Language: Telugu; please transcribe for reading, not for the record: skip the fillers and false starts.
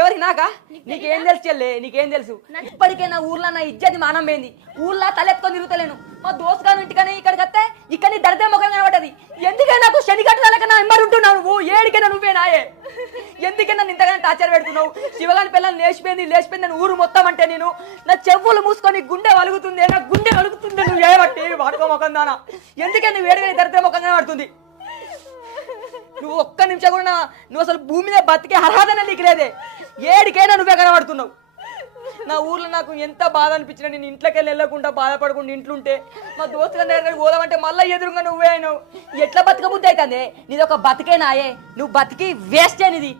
ఎవరికి నాకా? నీకేం తెలుసు చెల్లే, నీకేం తెలుసు? ఇప్పటికే నా ఊర్లో నా ఇజ్జతి మానం పోయింది. ఊర్లో తలెత్తుకొని తిరుగుతలేను. మా దోస్తు గారు ఇంటికని ఇక్కడికి వస్తే ఇక్కడ నీ దరిద్ర ముఖం కనబడ్డది. ఎందుకే నాకు శనిగట్టాలకన్నా ఎంబరుంటున్నావు నువ్వు? ఏడికైనా నువ్వే నాయే. ఎందుకే నన్ను ఇంతగానే టార్చర్ పెడుతున్నావు? శివగాని పిల్లలు లేచిపోయింది ఊరు మొత్తం అంటే నేను నా చెవులు మూసుకొని గుండె వలుగుతుంది, నా గుండె వలుగుతుంది. నువ్వు ఏబట్టి వాడుకో ముఖం దానా? ఎందుకే నువ్వు ఏడుగా దరిద్ర ముఖం కనబడుతుంది? నువ్వు ఒక్క నిమిషం కూడా నువ్వు అసలు భూమి మీద బతికే అర్హత నీకు లేదే. ఏడికైనా నువ్వే కనబడుతున్నావు. నా ఊర్లో నాకు ఎంత బాధ అనిపించినా నేను ఇంట్లోకి వెళ్ళకుండా బాధపడకుండా ఇంట్లుంటే మా దోస్తుల దగ్గరికి పోదామంటే మళ్ళీ ఎదురుగా నువ్వే అయినావు. ఎట్లా బతకబుద్ధి అవుతుంది? నీది ఒక బతికే నాయే. నువ్వు బతికి వేస్ట్ అయినది.